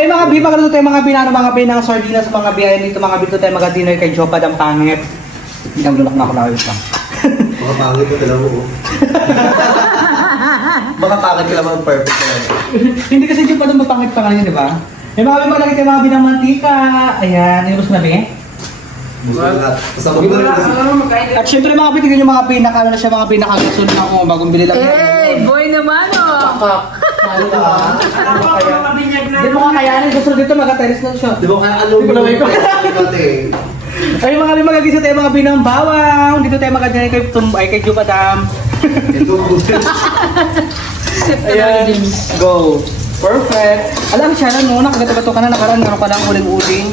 Okay mga bi, magluto tayo mga binano mga bi ng sardinas mga bi. Ayan dito mga bi, tayo mag-dinner kay Jopa Dam Pangit. Nagdulak na ako na ayos lang. Mga pangit mo talaga mo. Mga pangit ka naman perfect na. Hindi kasi Jopa Dam mapangit pa nga di ba? Eh mga bi, maglagay tayo mga bi ng mantika. Ayan, nilabos ko na bi. At syempre mga bi, tignan yung mga pinaka na siya mga pinakagasol na ako bagong bili lang. Eh, boy naman oh. Hindi mo kakayanin, gusto dito magka-terrace na siya. Di ba kaya alam mo naman ay mga kami magagisa tayo mga binang bawang. Dito tayo magagisa kay Jopa Dam. Ayan, go. Perfect. Alam siya na no, nakagato ka na nakaraan, gano'n ka lang uling-uling.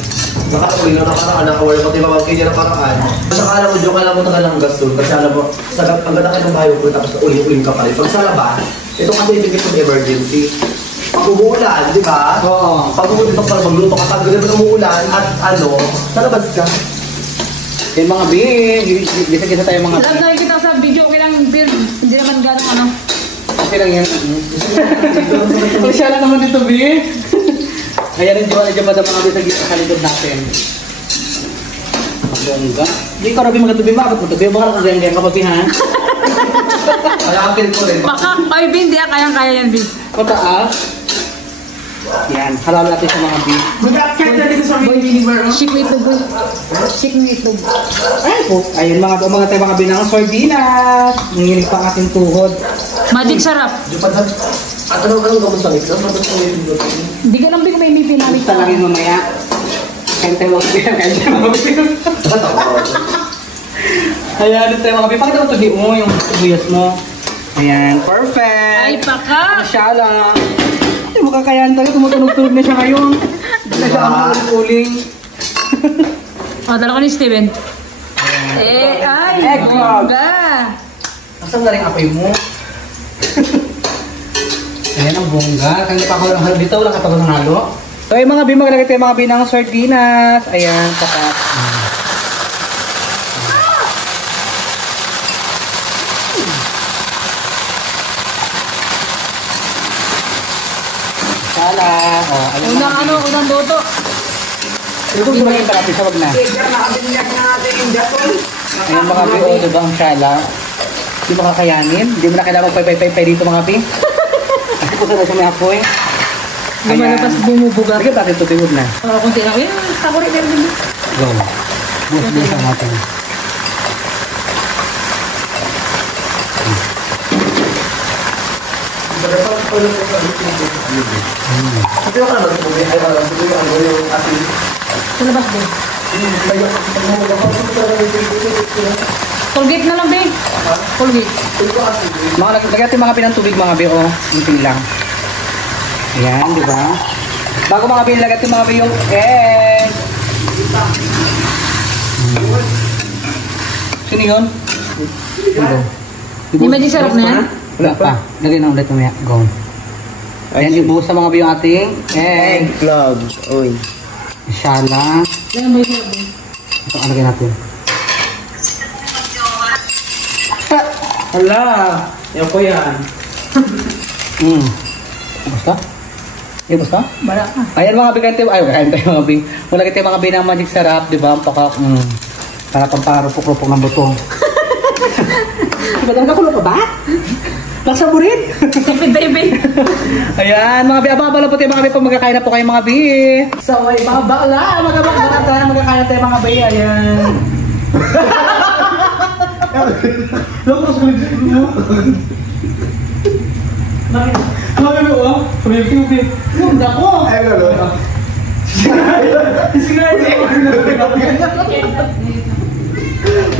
Nakakauling na nakaraan, nakawala pati mamagkay niya nakaraan. Saka alam mo, joke alam mo tagalang gaston. Kasi alam mo, ang ganda ka ng bayo ko, tapos uling-uling ka pa rin. Pag sa labas, ito kasi yung ticket ng emergency. Pag umuulan, di ba? Oo. Pag umuulan para magluto ka, pag ganito umuulan at ano, sa labas ka. Yung mga gisa-gisa tayo mga Love nakikita sa video, okay lang, beer. Hindi naman gano'ng ano. okay lang yan. Ang siya lang naman dito, Bi. Ayan rin Jopa Dam mga bi sa kalidod natin. Bongga. Hindi ko rabi magatubi, bakit magatubi? Baka nakagayang ka pa, Bi, ha? Kaya kapil ko rin. Baka, ay Bin, di kayang-kaya yan, Bin. Pataas. Yan, halal natin sa mga bi. Boy, shake mo itlog, boy. Shake mo itlog. Ay po, ayun mga tayo mga binang sardinas. Nanginig pa ang ating tuhod. Magic sarap. Jopa Dam. At anong gamot sa mix? Ano ba ito yung Hindi ka lang, Bin, kung may may pinalik Basta lang yun mamaya. Kaya tayo mga bi. Kaya tayo mga bi. Ayan, ito tayo mga bi. Pakita mo ito mo, yung sibuyas mo. Ayan, perfect. Ay, paka. Masyala. Ay, makakayahan tayo. Tumutunog-tunog na siya ngayon. Hindi na siya ang uling-uling. O, dala ko ni Steven. Eh, ay, Eggnog. bongga. Nasaan na rin apoy mo? Ayan ang bongga. Kaya pa ako ng halo dito. Walang katagal ng halo. So, yung mga bimag, lagay tayo mga binang sardinas. Ayan, pakat. Sala. Oh, ayan Unang ano, unang luto. Ito yung mga parati sa wag na. Ayan mga bi, oh, diba ang sala? Hindi mo kakayanin. Hindi mo na kailangan magpay-pay-pay dito mga bi. Kasi kung saan na may apoy. Lumalabas bumubuga. Sige, bakit tutuyod na? Para kunti lang. Eh, takurit na rin. Go. Bus ang natin. Sabi ka naman po, ay alam ko yung asin. Lalabas, Bin. Colgate na lang, Bin. Colgate. Mga lagyan natin mga pinang tubig mga bi, oh. Kunting lang. Ayan, di ba? Bago mga bi, lagyan natin mga bi yung egg. Sino yun? Di magic sarap na yan? Wala pa. Lagyan na ulit mamaya. Go. Ayan, ibuhos sa mga bi yung ating egg. Vlog. Uy. Inshallah. Yan may sarap, Bin. Ito ang lagyan natin. Hala! Yan ko yan. Basta? Basta? Bala ka. Ayan mga bigante, ay kain tayo mga bing. Wala kita mga binang magic sarap, di ba? Para pamparupok-rupok ng buto. Diba lang nakulo pa ba? Laksa mo rin. Tipid baby. Ayan mga bi, ababala po tayo mga bi pag magkakain na po kayo mga bi. So ay babala, magkakain na tayo mga bi. Ayan. Loko sa kulit mo. Bakit mo oh? Kulit. Yung dako. Ay, gano'n. Sige na.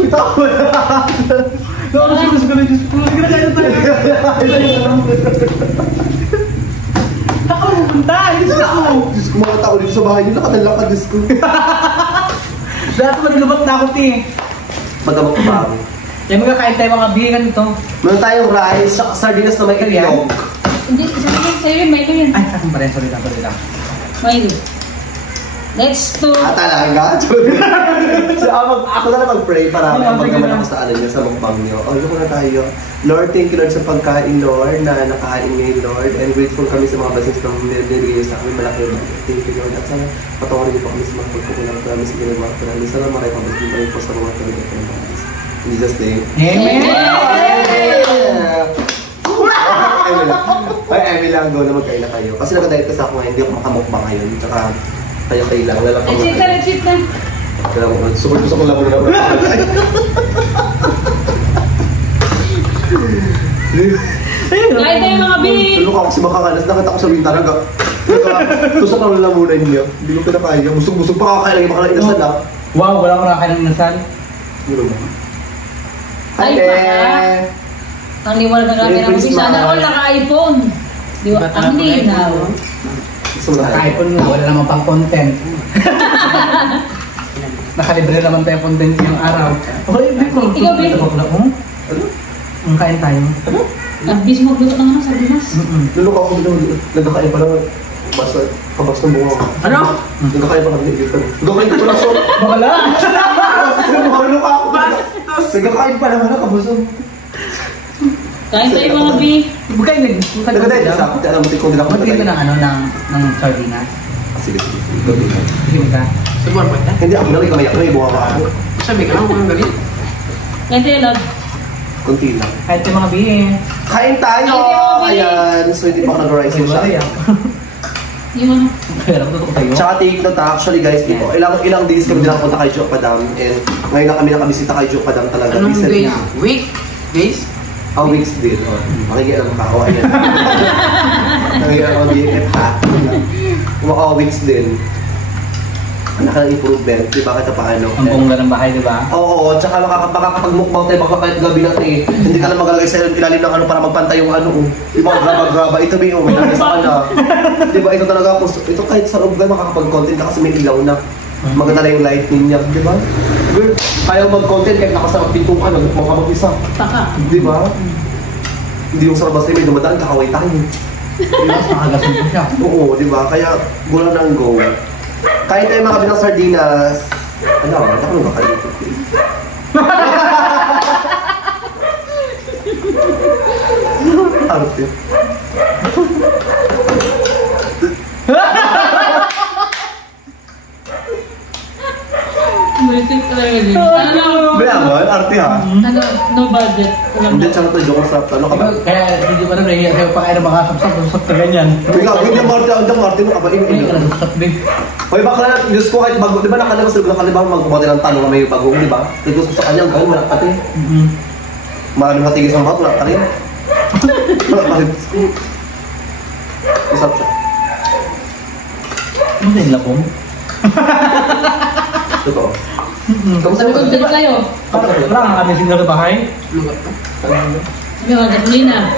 Tawa na. Loko sa kulit. Kinakain na tayo. Ako pupunta. Diyos ko. Diyos ko, mga tao dito sa bahay niyo, nakadala ka, Diyos ko. Dati manilubat na ako, ti. Magdamag ko pa ako. Yan magkakain tayo mga bigan ito. Meron tayong rice, sardinas na may itlog. Hindi, sa'yo yun, may ito yun. Ay, akin pa rin. Sorry lang. May ito. Let's do. Talaga? So, ako na lang mag-pray para magkaman ako sa ano niyo, sa mukbang niyo. O, ko na tayo. Lord, thank you Lord sa pagkain, Lord, na nakain ngayon, Lord. And grateful kami sa mga blessings na nilagay sa amin. Malaki Lord. Thank you, Lord. At sana patawarin niyo po kami sa mga pagkukulang namin sa ginawa ko namin. Sana maray pabasbin kami po sa mga talaga ko namin. In Jesus' name. Amen! Ay, Emily lang go na magkain na kayo. Kasi nag-diet kasi ako ngayon, hindi ako makamukbang ngayon. Tsaka, kayo lang. Let's eat na. Super gusto ko lang muna. Kahit tayo mga bini. Tulog ako kasi makakalas. Nakita ko sa bintana. Tusok lang lang muna niyo. Hindi ko pinakaya. Busog-busog pa kakailan yung makalain na sana. Wow, wala ko nakakain ng nasal. Yun mo. Ay, ang liwanag ng camera mo. Sana all naka-iPhone. Di ba? Ang linaw. Naka-iPhone na, wala naman pang content. Nakalibre naman tayo content yung araw. Hindi ko. Ikaw, Bill. Ano? Ang kain tayo. Nag-bis mo magluto ng ano sa Binas. Lulok ako dito. Nagkakain pa lang. Basta, kabas ng bunga. Ano? Nagkakain pa lang dito. Nagkakain pa lang. Bakala! Nagkakain ako. Nagkakain pa lang. Kabasong. Kahit tayo mga bi. Magkain din. Nagkakain sa akin. Alam mo, tikong din ako. Magkain ng ano, ng sardinas. Sige. Sige ka. Subuhan ba ito? Hindi ako nalay kamay ako. May bunga ka ako. Sabi ka lang kung galit. Kahit tayo, Lord. Kunti lang. Kahit yung mga bihin. Kain tayo! Ayan. So, hindi pa ako nag-rise siya. Yung ano. Pero totoo tayo. Tsaka take note actually guys, dito, ilang days kami din punta kay Joe Padam and ngayon na kami nakabisita kay Joe Padam talaga. Anong Recently. days? Week? Days? Weeks din. Makikialam ka ako. Ayan. Nakikialam ako din. Weeks din. Naka-improvement. Diba kita paano? Ang bongga ng bahay, di ba? Oo. Tsaka makakapag-mukbang tayo kahit gabi na tayo. Hindi ka na magalagay sa ilalim ng ano para magpantay yung ano. Yung mga graba-graba. Ito ba yung may nagis ka na. Diba ito talaga ako. Ito kahit sa loob ka makakapag-content ka kasi may ilaw na. Maganda na yung lighting niya. Diba? Girl, kaya mag-content kahit nakasama pintung ka. Mag-isa. Taka. Diba? Hindi yung sa labas na may dumadaan, kakaway tayo. Diba? Nakagasod ko siya. Oo, diba? Kaya go lang ng go. Kain tayo mga binang sardinas. Ano, ba't ako nung kakalito? Arte. Bulitin talaga din. Ano? Bayaman, arte ha? Ano? No budget. Hindi, tsaka ito, joke sa ano ka ba? Kaya hindi ba na nahiya kayo pa kayo makasapsap na ganyan. Ikaw, hindi ang arte mo, aba, Ay, nasasap din. Hoy, bakla, Diyos ko, kahit bago, di ba nakalabas magbubuti ng tanong na may bagong, di ba? Diyos ko sa kanya, gawin, wala ka rin. Maraming matigis ang bawat, wala ka rin. Wala ka rin. Isap siya. Ano din labong? Totoo. Sabi ko, dito kayo. Wala kang kami sinalo bahay? Sabi ko, gasolina.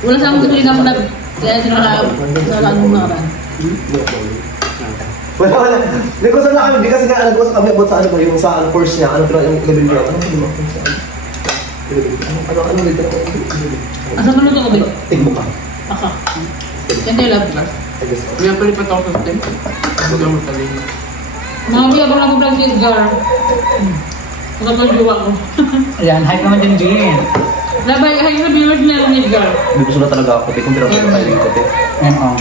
Wala sa akong gasolina ako na. Kaya sinalaan mo na karaan. Wala. Negosyo na kami, kasi nga alam ko sa kami about sa ano ba, yung sa course niya, ano yung level niya. Ano dito ko? Asa mo luto ko, Bill? Tigmo ka. Aka. Yan tayo, Lord. Kaya palipat ako sa stem. Huwag mo talin. Mga biya, baka ako vlog si Edgar. Kapag jowa ko. Ayan, hype naman din din. Labay, hay na viewers meron ni Edgar. Hindi gusto na talaga ako, kung pero tayo dito. Ayan, o.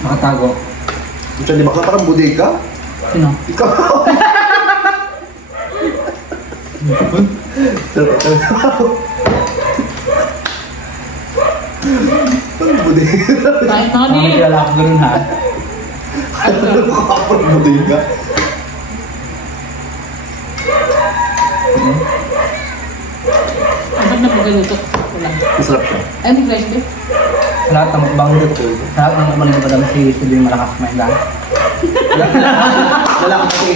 Makatago. Di ba ka parang bodega? Sino? Ikaw. Parang bodega. Kahit mga Mga may biya. kilala ako ganun ha. Parang bodega. Ang na pagkaluto. Wala. Masarap siya. Ay, may rice beef. Sa lahat ng mukbang dito. Sa lahat ng mukbang dito, si Steve yung malakas kumain lang. Lalaki kasi.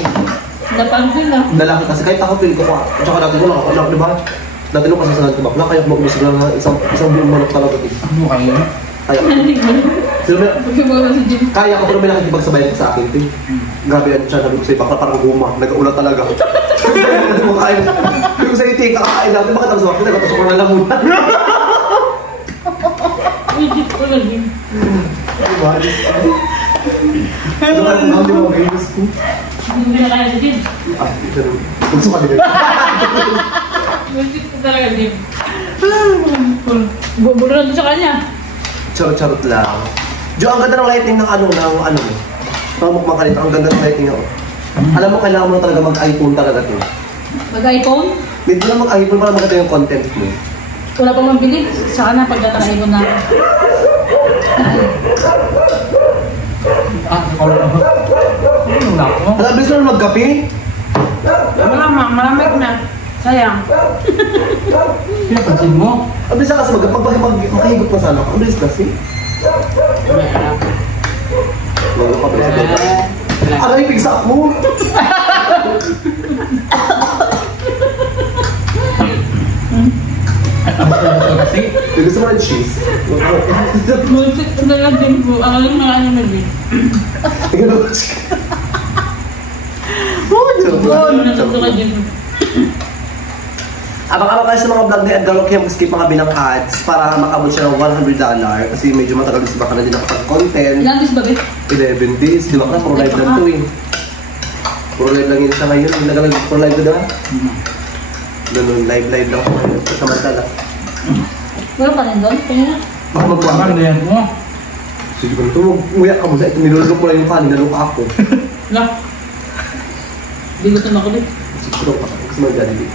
Napangkin na. Lalaki kasi kahit ako feel ko pa. At saka dati ko lang, di ba? Dati nung kasi sa nagkabakla, kaya mag-umusig lang na isang buong manok talaga. Ano kayo? Kaya. Pero may, Pagkabawa si Jim. kaya ko pero may nakikipagsabayan sa akin. Tin. Grabe yan siya, sabi ko sa'yo, bakla parang guma. Nag-ulat talaga. Hindi mo kain. Sabi ko sa'yo, Ting, kakakain natin. Bakit ang sabak? Nagkatusok ko na lang muna. Legit ko lang yun. Ano ka nang hindi mo guys? Hindi na kaya si Jim. Ito na. Gusto ka din. Bullshit ko talaga, Jim. Bubulan sa kanya. Charot-charot lang. Jo, ang ganda ng lighting ng ano mo. Pamukmang ka nito, ang ganda ng lighting ako. Alam mo, kailangan mo talaga mag-iPhone talaga to. Mag-iPhone? Hindi mo na mag-iPhone para maganda yung content mo. Wala pa mabili. Saka na pagdating ng iPhone namin. Alam, bilis mo na magkape? Malamig na. Sayang. Pinapansin mo? Ang bilis na kasi makahigot na sana. Ang bilis kasi. Wala ka president. Aray, pigsa ako! Kasi, Gusto mo ng cheese? Bullshit ko talaga, Jim. Ang alam na ano na, Jim. Ano na, Jim. Abang-abang kayo sa mga vlog ni Edgar, huwag kayong skip mga binang ads para makabot siya ng $100 kasi medyo matagal din baka na din nakapag-content. Ilang days ba, babe? 11 days, di ba ka? Puro live lang to eh. Puro live lang yun siya ngayon. Yung nagalag, puro live ko diba? Ganun, live lang ako ngayon. Samantala. Wala pa rin doon? Tingnan. Baka magkuha ano yan mo? Sige ba ito? Umuyak ka mo sa ito. Nilulog ko lang yung kanin. Naluk ako. Wala. Hindi gusto na ako, babe. Siguro pa. Kasi mag-jollibee.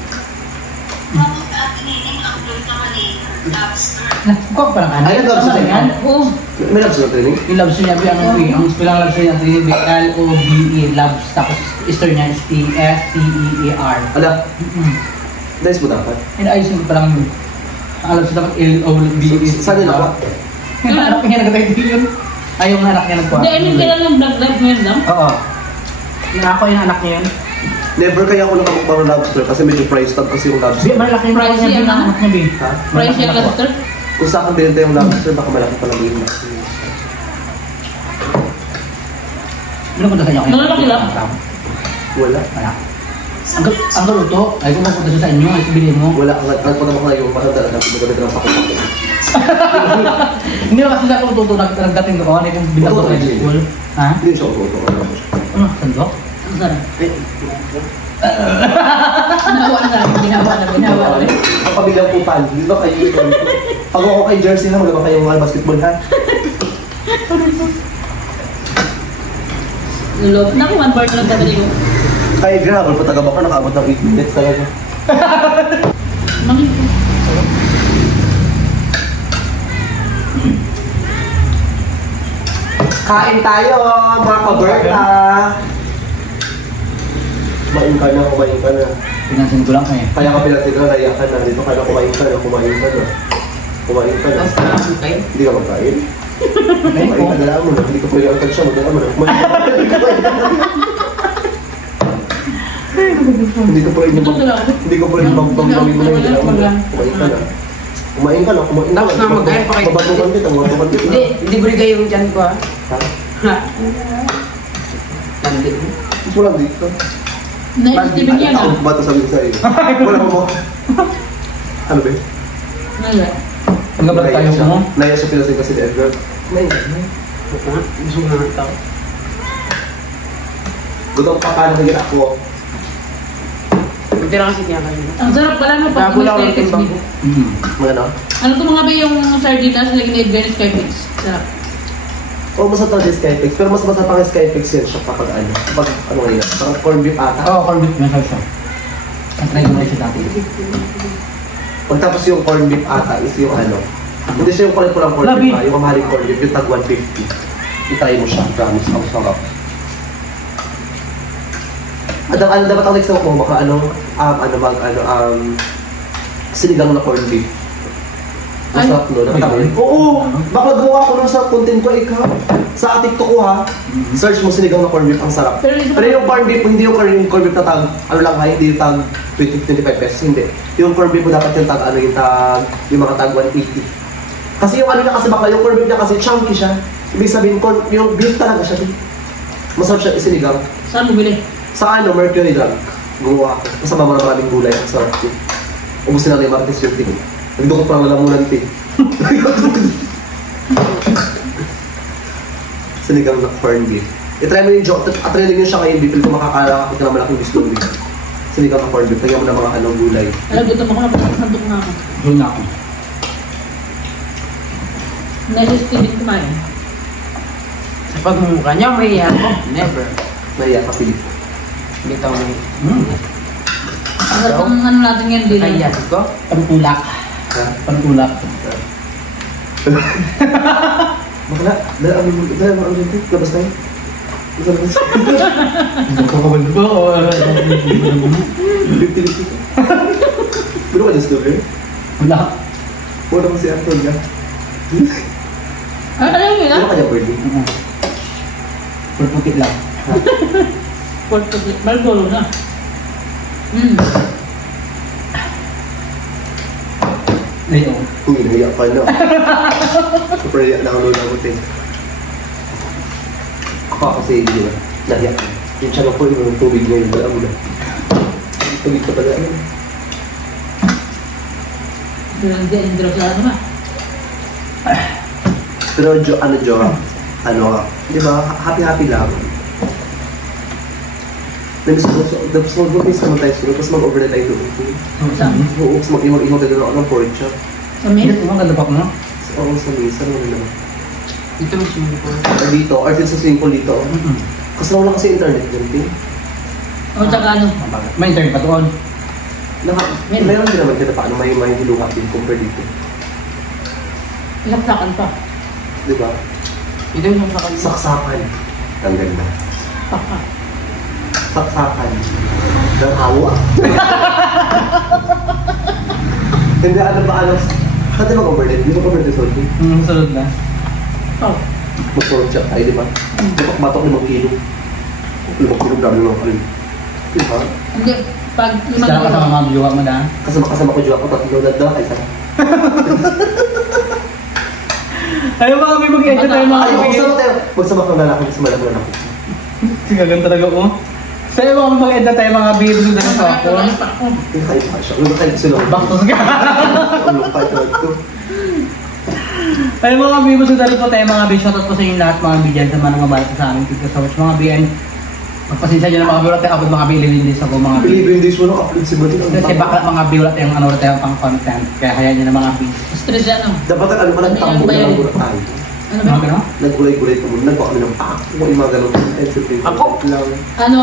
Nakuha pa lang ano? Ay, nag-lobster Tama yan? Oo. May lobster na training? Yung lobster niya, ang spell ng lobster niya, L-O-B-E, lobs, tapos stir niya is T-S-T-E-A-R. Ala, nice mo dapat. Ayusin ko pa lang yun. Ang lobster dapat L-O-B-E. Saan yun ako? Yung anak niya nagkatayo yun. Ay, yung anak niya nagkuha. Hindi, I mean, kailan ng vlog live ngayon lang? Oo. Yung ako yung anak niya yun. Never kaya ako nakamukbang ng lobster kasi medyo price tag kasi yung lobster. Bi, malaki yung Price niya, yan, Bi, ng ano? anak niya, Bi. Ha? Price yung lobster? Kung sa akin binenta yung lobster, baka malaki pala yung lobster. Binupunta sa inyo kayo. Malalaki lang. Wala. Wala. Ang galuto, ay kung mapunta siya sa inyo, ay sabihin mo. Wala. Ang pag ako na yung parang talaga magaganda ng pakupako. Hindi na kasi sa luto nagdating ko, ano yung binago sa school. Ha? Hindi siya uto. Ano? Sandok? Ang sarap. Ginawa na. Ang kabilang pupan, di ba kayo ito? Pag ako kay Jersey na, magaba kayong mga basketball ha? Lulog. Naku, 1 part lang talaga yun. Kay Gravel, patagab ako, nakaabot ng 8 minutes talaga. Mangin ko. Kain tayo, mga ka-Berta! Kumain ka na. Pinansin ko lang eh. Kaya ka pinatid na, naiyak ka na. Dito ka na, kumain ka na. Kumain ka na. Hindi ka magkain? Kumain ka na lang mo na. Hindi ka pwede ang tag siya. Magkaka mo na. Kumain ka na. Hindi ka pwede Hindi ka pwede bang-bang-bangin mo na yung dalawa mo na. Kumain ka na. Tapos na magkain pa kayo. Mabatukan kita. Hindi buli kayo yung dyan ko ha. Ha? Landi. Ito lang dito. Naisipin niya na. Ako ba ito sabi ko sa iyo? Wala mo. Ano ba? Nala. Ang gabal tayo mo. Naya siya pinasin kasi ni Edgar. Kumain ka na. Gusto mo na tao. Gutom pa ka na kaya ako. Magtira kasi niya kayo. Ang sarap pala no pag Nabula ko may ng skyfix. timbang ko. Mga ano? Ano to mga ba yung sardinas lagi ni Edgar skyfix? Sarap. Oo, masarap talaga yung Skyfix. Pero mas masarap ang Skyfix yan siya kapag ano. Kapag ano ngayon. Parang corn beef ata. Oo, corn beef na siya. Ang try ko na siya dati. Pagtapos yung corn beef ata is yung ano. Hindi siya yung kulit ko lang corn Labi. beef ha. Yung mamahaling corn beef, yung tag 150. I-try mo siya. Promise. Ang sarap. At ang ano dapat ang next mo, baka sinigang na corn beef. Masarap no? Ay. Oo! Baka gawa ko nun sa content ko, ikaw. Sa TikTok ko ha. Search mo sinigang na corn beef, ang sarap. Pero Pero yung corn beef, hindi yung corn beef na tag, ano lang ha, hindi yung tag 20-25 pesos, hindi. Yung corn beef mo dapat yung tag, yung mga tag 180. Kasi yung ano niya kasi baka, yung corn beef niya kasi chunky siya. Ibig sabihin, yung beef talaga siya. Masarap siya isinigang. saan mo bili? Sa Mercury lang. Gumawa ako. Kasama mo na maraming gulay. Ang sarap ko. Ubusin natin yung Martes yung ting. Nagdukot pa lang lamunan ting. Sinigang na corn beef. I-try mo yung joke, at try nyo siya ngayon, beef, kung makakalakapit ka ng malaking biscuit. Sinigang ka corned beef, kaya mo ng mga halong gulay. Alam, gutom ako na pagkasandok na ako. Doon na ako. Nai-Steven kumain. Sa pagmumukha niya, may ako. Never. Naiya ka, Philip. Bitaw mo. Ang sarap ng ano natin ngayon din. Kaya ko. Pantulak. Ha? Pantulak. Bakla, dala mo ang dito, labas tayo. Labas. Magkakabal ko. Lipti-lipti ka. Pero ka just over? Wala. Wala ko si Anton ka. Ay, alam mo yun, Ano ka niya, Birdie? Pulputi lang. Malboro na. Ayun. Uy, nahiya ka na. Super nahiya na ang lola ko, Ting. Ako kasi, hindi na. Nahiya ka. Yung tiyan ko, yung tubig niya, yung dala mo na. Tubig ka pala. Hindi sa ano ba? Pero, ano ka, di ba, happy-happy lang. Tapos mag-miss naman tayo sunod, tapos mag-overnight tayo doon. Saan? Oo, tapos mag-imag-imag tayo doon ako ng pork chop. Sa May? Hindi, maganda pa ko no? Oo, sa misa naman naman. Dito mo swimming pool. Or dito, or dito sa swimming pool dito. Kasi wala kasi internet dyan, Ting. O, tsaka ano? May internet pa doon. Meron din naman kita paano may hiluha din compare dito. Ilaksakan pa. Di ba? Dito mo sa kanila. Saksakan. Ang ganda. Paka. Saksakan. Ng hawa. Hindi, ano ba, ano? Kasi mag-overnight, di ba mag-overnight solve? Sunod na. Oh. Mag-pork chop tayo, di ba? Batok 5 kilo. 5 kilo dami ng kalim. Di ba? Hindi. Pag Isda ka sa mga biwa mo na. Kasama ko dyan ako, tatlo na daw, kaysa. Ayun mga kami mag-edit tayo mga Ay, kami. magsama kang lalaki, magsama lang lalaki. Sigagan talaga ko. So ayun mga kami mag-edit tayo mga baby doon na sa ako. Kaya pa siya. Ulo kayo sila. Baktos ka. Ulo kayo ito. Ayun mga baby, so dali po tayo mga baby. Shoutout po sa inyo lahat mga bigyan sa mga balat sa amin. Thank you so much mga BN. Magpasensya nyo na mga biwala tayo abot mga bililindis ako mga baby. Believe in this one, upload si Buddy. Kasi bakla mga biwala tayo ano tayo pang content. Kaya hayaan nyo na mga baby. Stress yan, no? Dapat ano pa nagtambo na lang muna tayo. Ano ba? Mga gano'n? Nagulay-gulay ko muna. Nagkuha kami ng pak. Kung yung mga ganun. Ako? Lang. Ano,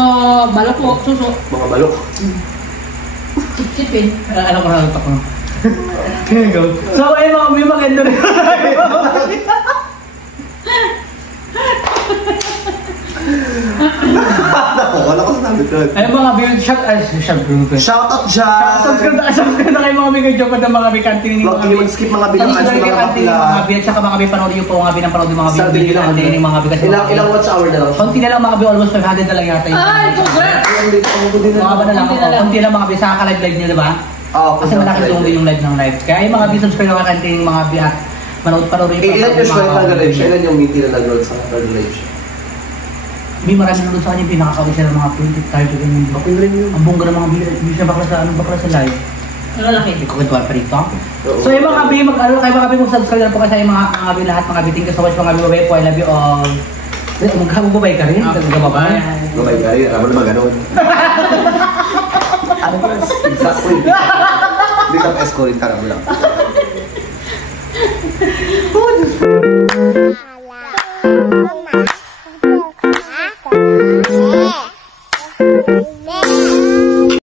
balok po, suso. Mga balok. Chip-chipin. Ano ko na ko. Here you go. So ayun mga baby, maganda rin. Wala ko sa namin. Ayun mga baby, Shoutout dyan! Subscribe na kayo mga baby. Joke na mga baby. Kantingin Huwag kayo mag-skip mga bilang ads na mga kapila. mga baby. Tsaka mga baby, panood yung po mga baby ng panood yung mga Sa baby. tingin lang. Kantingin mga baby. Ilang watch hour na lang. Konti na lang mga baby. Almost 500 na lang yata yun. Ay, ito, sir! Mga ba na lang ako. Konti na mga baby. Saka ka-live nyo, diba? Kasi malaki tulong din yung live ng live. Kaya yung mga baby, subscribe na kantingin mga baby at manood yung Ilan yung short na live siya? Ilan yung meeting na nag-roll sa live siya? May marami nanood sa kanya, pinakakawin sila ng mga 20 tayo to ganyan. Okay rin yun. Ang bongga ng mga baby. Hindi siya bakla sa live. Lalaki. Ikukuntuan pa rito. So yung mga baby, kayo mga baby, subscribe na po kasi yung mga baby lahat, mga baby, thank you so much mga baby po, I love you all. Magkababay ka rin? Magkababay? Gabay ka rin, alam mo naman ganun. Ano ba? Exactly. Hindi kang escort ka lang.